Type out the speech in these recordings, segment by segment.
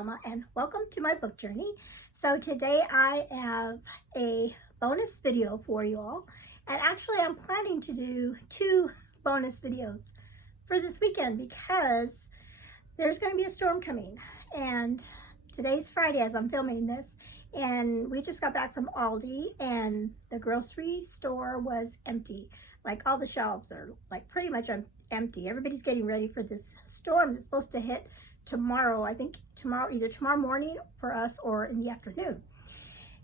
Alma, and welcome to my book journey. So today I have a bonus video for you all, and actually I'm planning to do 2 bonus videos for this weekend because there's going to be a storm coming, and today's Friday as I'm filming this, and we just got back from Aldi and the grocery store was empty. Like all the shelves are like pretty much empty. Everybody's getting ready for this storm that's supposed to hit tomorrow. I think either tomorrow morning for us or in the afternoon.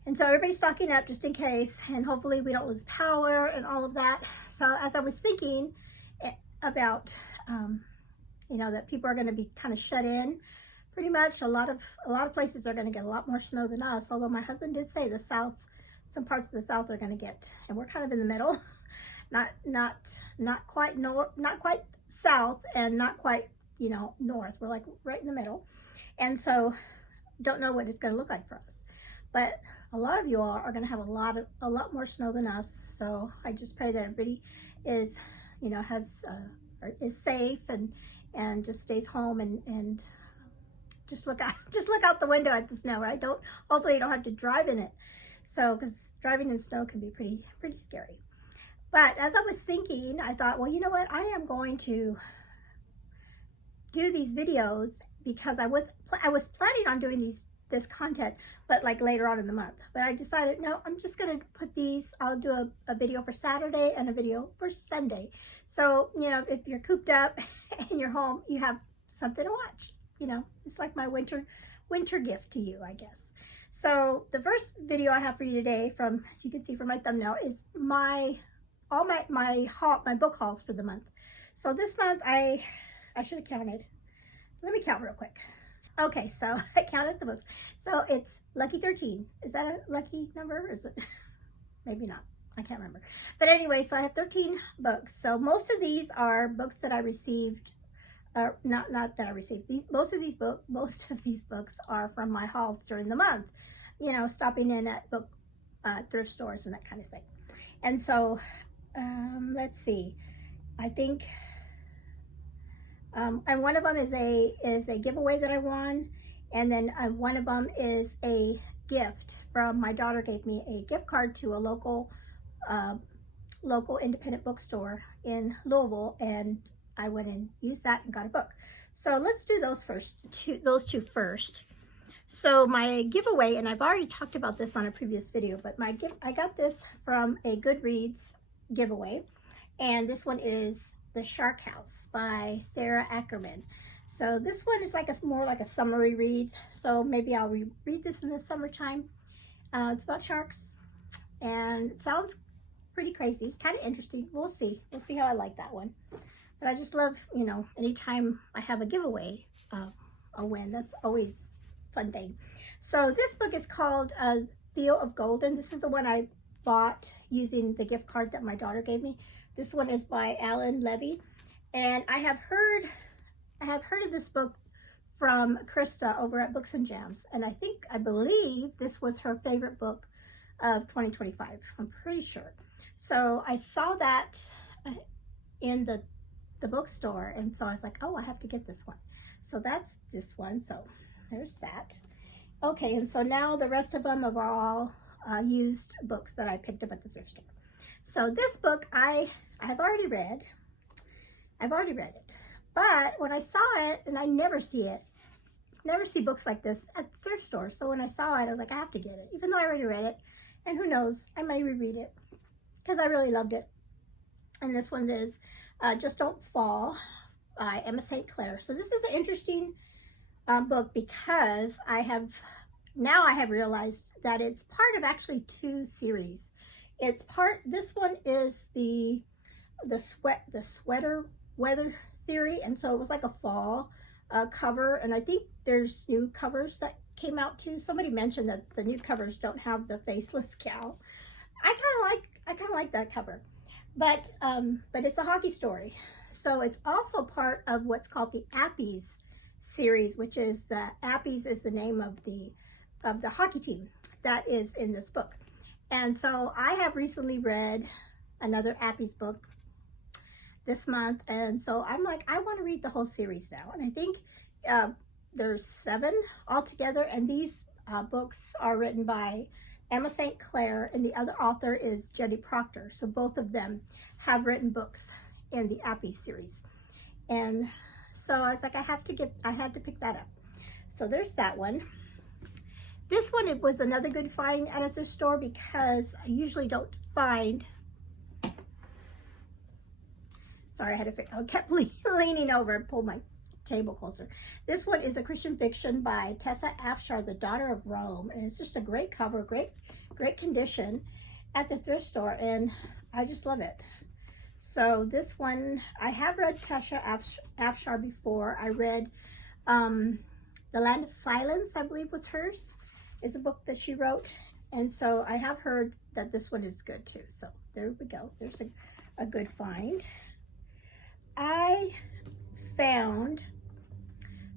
And so everybody's stocking up just in case, and hopefully we don't lose power and all of that. So as I was thinking about, that people are going to be kind of shut in, pretty much a lot of places are going to get a lot more snow than us. Although my husband did say the South, some parts of the South are going to get, and we're kind of in the middle, not quite south and not quite north. We're like right in the middle, and so don't know what it's going to look like for us. But a lot of you all are going to have a lot more snow than us. So I just pray that everybody is is safe and just stays home and just look out the window at the snow, right? Hopefully you don't have to drive in it. So because driving in snow can be pretty scary. But as I was thinking, I thought, well, you know what? I am going to do these videos because I was planning on doing this content, but like later on in the month. But I decided, no, I'm just going to put these. I'll do a video for Saturday and a video for Sunday. So, if you're cooped up in your home, you have something to watch. It's like my winter gift to you, I guess. So the first video I have for you today, from you can see from my thumbnail, is my book hauls for the month. So this month I should have counted. Let me count real quick. Okay, so I counted the books. So it's lucky 13. Is that a lucky number? Or is it? Maybe not. I can't remember. But anyway, so I have 13 books. So most of these are books that I received. Not that I received. Most of these books are from my hauls during the month. Stopping in at thrift stores and that kind of thing. And so let's see. I think. And one of them is a giveaway that I won, and then one of them is a gift from my daughter. Gave me a gift card to a local independent bookstore in Louisville, and I went and used that and got a book. So let's do those two first. So my giveaway, and I've already talked about this on a previous video, but I got this from a Goodreads giveaway, and this one is The Shark House by Sarah Ackerman. So this one is more like a summary read. So maybe I'll read this in the summertime. It's about sharks, and it sounds pretty crazy, kind of interesting. We'll see how I like that one. But I just love, anytime I have a giveaway, a win. That's always a fun thing. So this book is called Theo of Golden. This is the one I bought using the gift card that my daughter gave me. This one is by Alan Levy, and I have heard of this book from Krista over at Books and Jams, and I believe this was her favorite book of 2025. I'm pretty sure. So I saw that in the bookstore, and so I was like, oh, I have to get this one. So that's this one. So there's that. Okay, and so now the rest of them are all used books that I picked up at the thrift store. So this book I've already read. But when I saw it, and I never see books like this at the thrift store. So when I saw it, I was like, I have to get it, even though I already read it. And who knows, I may reread it because I really loved it. And this one is Just Don't Fall by Emma St. Clair. So this is an interesting book because I have realized that it's part of actually 2 series. This one is the sweater weather theory, and so it was like a fall cover, and I think there's new covers that came out too. Somebody mentioned that the new covers don't have the faceless cow. I kind of like that cover, but it's a hockey story. So it's also part of what's called the Appies series, which is the name of the hockey team that is in this book. And so I have recently read another Appies book this month, and so I'm like, I want to read the whole series now. And I think there's 7 altogether, and these books are written by Emma St. Clair, and the other author is Jenny Proctor. So both of them have written books in the Appy series. And so I was like, I had to pick that up. So there's that one. This one, it was another good find at a thrift store because I usually don't find. Sorry, I kept leaning over and pulled my table closer. This one is a Christian fiction by Tessa Afshar, The Daughter of Rome, and it's just a great cover, great condition at the thrift store, and I just love it. So this one, I have read Tessa Afshar before. I read The Land of Silence, I believe was hers, is a book that she wrote, and so I have heard that this one is good too. So there we go. There's a good find. I found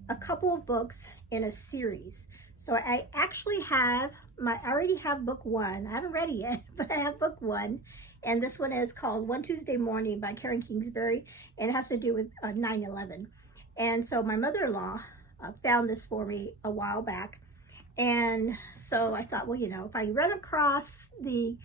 a couple of books in a series. So I actually have I already have book 1. I haven't read it yet, but I have book 1. And this one is called One Tuesday Morning by Karen Kingsbury, and it has to do with 9/11. And so my mother-in-law found this for me a while back. And so I thought, well, you know, if I run across the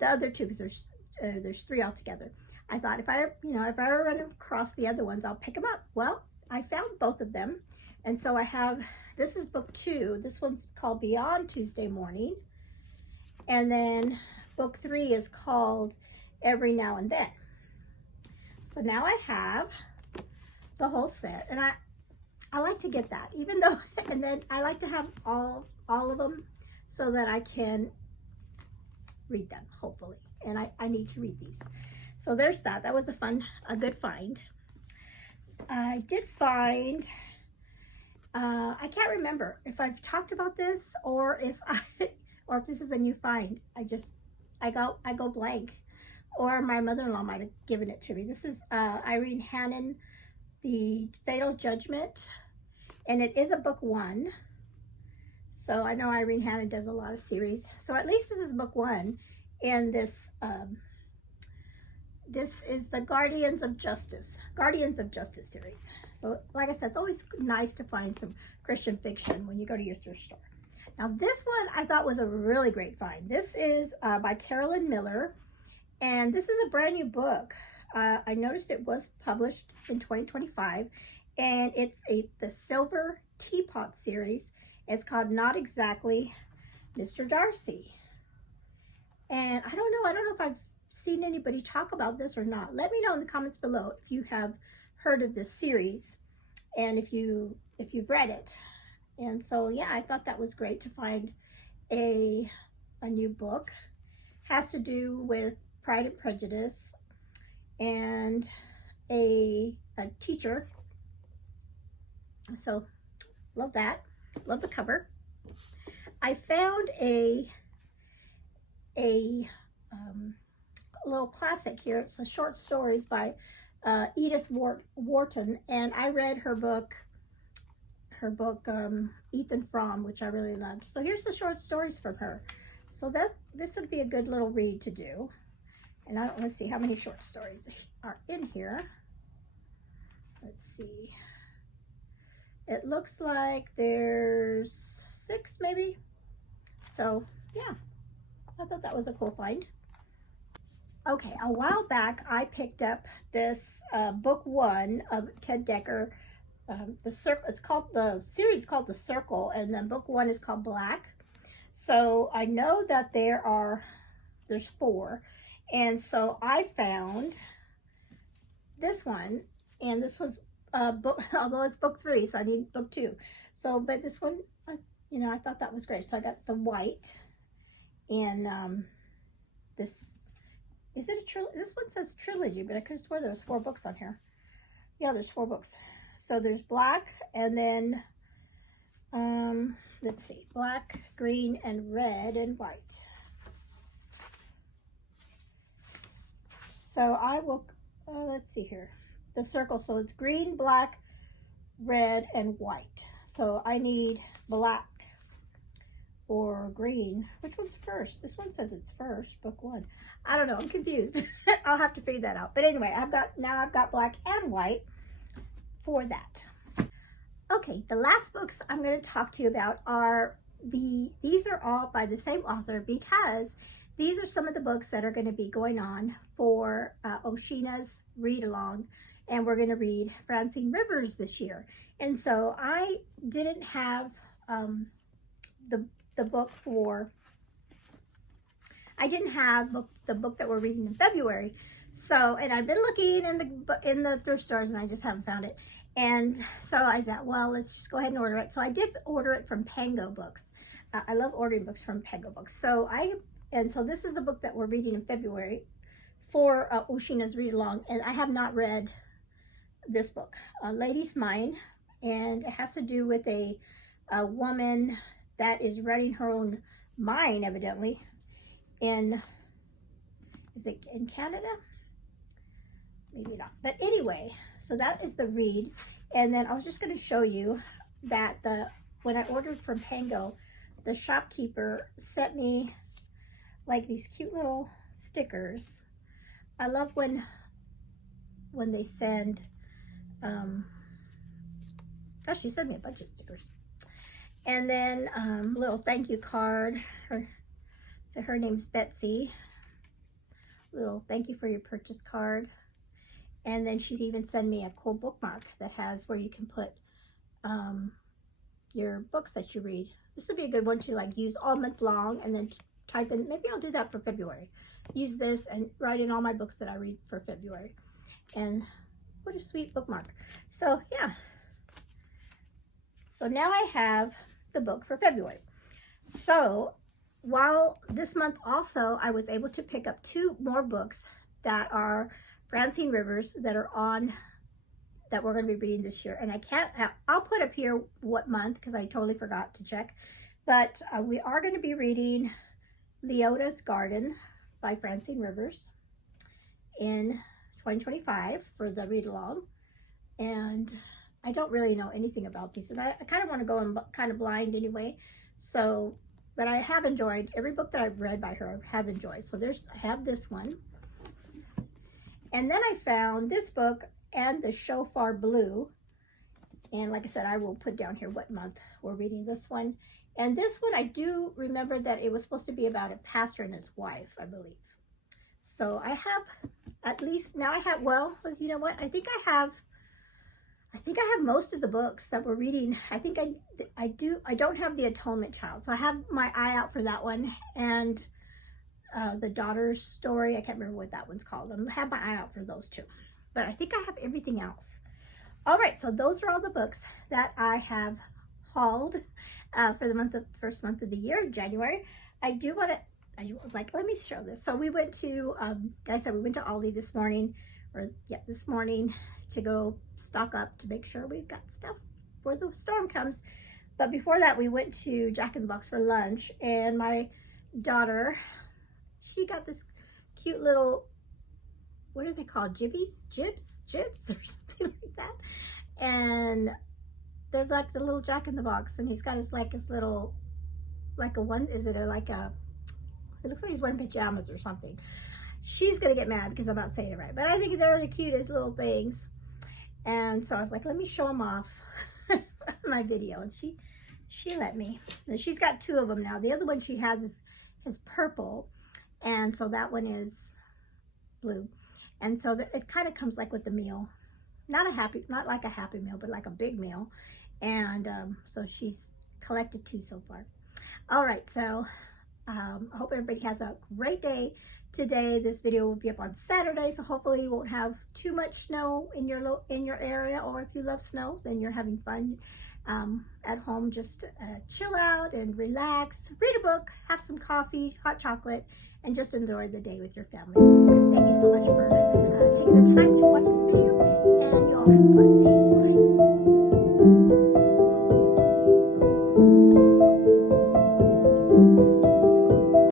other 2, because there's 3 altogether, I thought if I ever run across the other ones, I'll pick them up. Well, I found both of them. And so I have, this is book 2. This one's called Beyond Tuesday Morning. And then book 3 is called Every Now and Then. So now I have the whole set, and I like to get that, even though, and then I like to have all of them so that I can read them, hopefully. And I need to read these. So there's that. That was a good find. I did find, I can't remember if I've talked about this or if this is a new find. I go blank, or my mother-in-law might have given it to me. This is Irene Hannon, The Fatal Judgment, and it is a book 1. So I know Irene Hannon does a lot of series. So at least this is book 1, and this is the Guardians of Justice series. So like I said, it's always nice to find some Christian fiction when you go to your thrift store. Now this one I thought was a really great find. This is by Carolyn Miller, and this is a brand new book. I noticed it was published in 2025, and it's the Silver Teapot series. It's called Not Exactly Mr. Darcy. And I don't know if I've seen anybody talk about this or not. Let me know in the comments below if you have heard of this series and if you've read it. And so yeah, I thought that was great to find a new book. Has to do with Pride and Prejudice and a teacher. So love that. Love the cover. I found a little classic here. It's the short stories by Edith Wharton, and I read her book Ethan Frome, which I really loved. So here's the short stories from her. So this would be a good little read to do. And I don't want to see how many short stories are in here. Let's see. It looks like there's 6 maybe. So yeah, I thought that was a cool find. Okay, a while back I picked up this book 1 of Ted Dekker. The series is called The Circle, and then book 1 is called Black. So I know that there's 4, and so I found this one, and this was book, although it's book 3, so I need book 2. So, but this one, I thought that was great. So I got the white, and this. Is it a trilogy? This one says trilogy, but I could have sworn there was 4 books on here. Yeah, there's 4 books. So there's black, and then, let's see, black, green, and red, and white. So I will, let's see here. The circle, so it's green, black, red, and white. So I need black or green. Which one's first? This one says it's first, book 1. I don't know, I'm confused. I'll have to figure that out. But anyway, I've got black and white for that. Okay, the last books I'm going to talk to you about are these are all by the same author, because these are some of the books that are going to be going on for Oshina's Read-Along, and we're going to read Francine Rivers this year. And so I didn't have the book for, I didn't have the book that we're reading in February. So, and I've been looking in the thrift stores and I just haven't found it. And so I thought, well, let's just go ahead and order it. So I did order it from Pango Books. I love ordering books from Pango Books. So so this is the book that we're reading in February for Oshina's Read-Along. And I have not read this book, Lady's Mind. And it has to do with a woman that is running her own mine, evidently, is it in Canada? Maybe not. But anyway, so that is the read. And then I was just going to show you that when I ordered from Pango, the shopkeeper sent me like these cute little stickers. I love when they send, gosh, she sent me a bunch of stickers. And then little thank you card. So her name's Betsy. Little thank you for your purchase card. And then she's even sent me a cool bookmark that has where you can put your books that you read. This would be a good one to like use all month long, and then type in, maybe I'll do that for February. Use this and write in all my books that I read for February. And what a sweet bookmark. So yeah. So now I have the book for February. So while this month also, I was able to pick up 2 more books that are Francine Rivers that we're going to be reading this year. And I'll put up here what month, because I totally forgot to check. But we are going to be reading Leota's Garden by Francine Rivers in 2025 for the read-along. And I don't really know anything about these, and I kind of want to go in kind of blind anyway. So, but I have enjoyed every book that I've read by her. I have enjoyed. So I have this one. And then I found this book and the Shofar Blue. And like I said, I will put down here what month we're reading this one. And this one, I do remember that it was supposed to be about a pastor and his wife, I believe. So I have at least, now I have, well, you know what? I think I have most of the books that we're reading. I think I don't have the Atonement Child. So I have my eye out for that one. And the Daughter's Story, I can't remember what that one's called. I have my eye out for those 2. But I think I have everything else. All right, so those are all the books that I have hauled for the first month of the year, January. I was like, let me show this. So we went to, like I said, we went to Aldi this morning, this morning, to go stock up to make sure we've got stuff before the storm comes. But before that, we went to Jack in the Box for lunch, and my daughter, she got this cute little, what are they called? Jibs or something like that. And they're like the little Jack in the Box, and he's got his little, like a one, it looks like he's wearing pajamas or something. She's gonna get mad because I'm not saying it right, but I think they're the cutest little things. And so I was like, let me show them off my video. And she let me. And she's got 2 of them now. The other one she has is purple. And so that one is blue. And so it kind of comes like with the meal. Not like a Happy Meal, but like a big meal. And so she's collected 2 so far. All right, so I hope everybody has a great day today. This video will be up on Saturday, so hopefully you won't have too much snow in your area, or if you love snow, then you're having fun at home. Just chill out and relax, read a book, have some coffee, hot chocolate, and just enjoy the day with your family. Thank you so much for taking the time to watch this video, and you all have a blessed day.